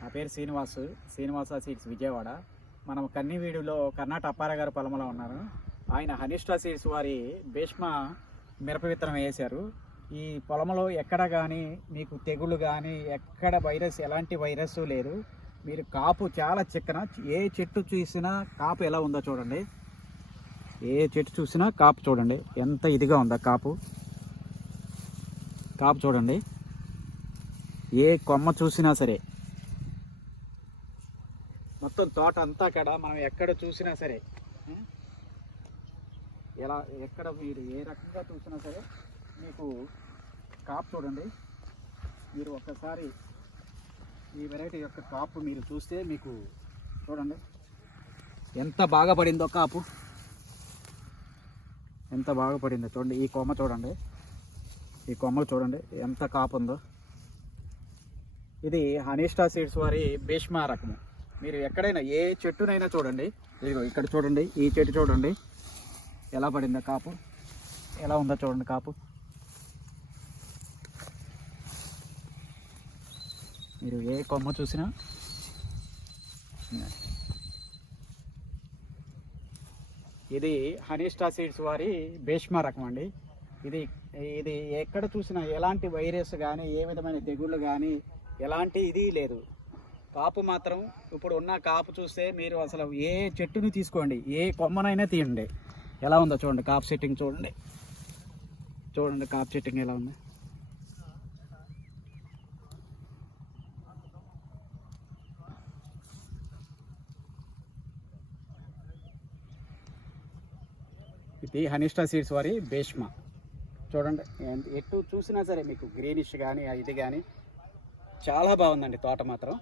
నా పేరు శ్రీనివాస సీడ్స్ విజయవాడ. మనం కన్నివీడులో కర్ణాటక అప్పారావు గారి పొలంలో ఉన్నారు. ఆయన హనిష్ట సీడ్స్ వారి భీష్మ మిరప విత్తనం వేశారు. ఈ పొలంలో ఎక్కడ కానీ మీకు తెగుళ్ళు కానీ ఎక్కడ ఎలాంటి వైరస్ లేదు. మీరు కాపు చాలా చిక్కన, ఏ చెట్టు చూసినా కాపు ఎలా ఉందో చూడండి. ఏ చెట్టు చూసినా కాపు చూడండి ఎంత ఇదిగా ఉందో కాపు చూడండి. ఏ కొమ్మ చూసినా సరే, మొత్తం తోట అంతా అక్కడ మనం ఎక్కడ చూసినా సరే, ఎలా ఎక్కడ మీరు ఏ రకంగా చూసినా సరే మీకు కాపు చూడండి. మీరు ఒక్కసారి ఈ వెరైటీ యొక్క కాపు మీరు చూస్తే మీకు చూడండి ఎంత బాగా పడిందో కాపు, ఎంత బాగా పడిందో చూడండి. ఈ కొమ్మ చూడండి, ఈ కొమ్మలు చూడండి ఎంత కాపు ఉందో. ఇది హనిష్ట సీడ్స్ వారి భీష్మ రకము. మీరు ఎక్కడైనా ఏ చెట్టునైనా చూడండి, ఇదిగో ఇక్కడ చూడండి, ఈ చెట్టు చూడండి ఎలా పడిందో కాపు, ఎలా ఉందో చూడండి కాపు. మీరు ఏ కొమ్మ చూసినా ఇది హనిష్ట సీడ్స్ వారి భీష్మ రకం అండి. ఇది ఎక్కడ చూసినా ఎలాంటి వైరస్ కానీ ఏ విధమైన తెగుళ్ళు కానీ ఎలాంటి ఇది లేదు. కాపు మాత్రం ఇప్పుడు ఉన్న కాపు చూస్తే మీరు అసలు ఏ చెట్టుని తీసుకోండి, ఏ కొమ్మనైనా తీయండి, ఎలా ఉందో చూడండి. కాపు సెట్టింగ్ చూడండి, కాపు సెట్టింగ్ ఎలా ఉంది. ఇది హనిష్ట సీడ్స్ వారి భీష్మ చూడండి. ఎటు చూసినా సరే మీకు గ్రీనిష్ కానీ ఇది కానీ చాలా బాగుందండి తోట మాత్రం.